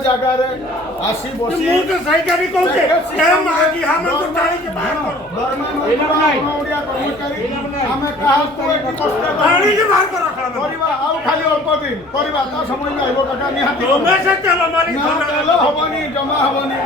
जगह आसी बसी तो सही कभी कहते हम आगे हम तो ताली के बाहर करो ओडिया कर्मचारी हमें कहा को एक कष्ट ताली के बाहर करो परिवा आउ खाली अल्प दिन परिवा ता समय में आइबो काका निहाती तो में से चलो मालिक हबनी जमा हबनी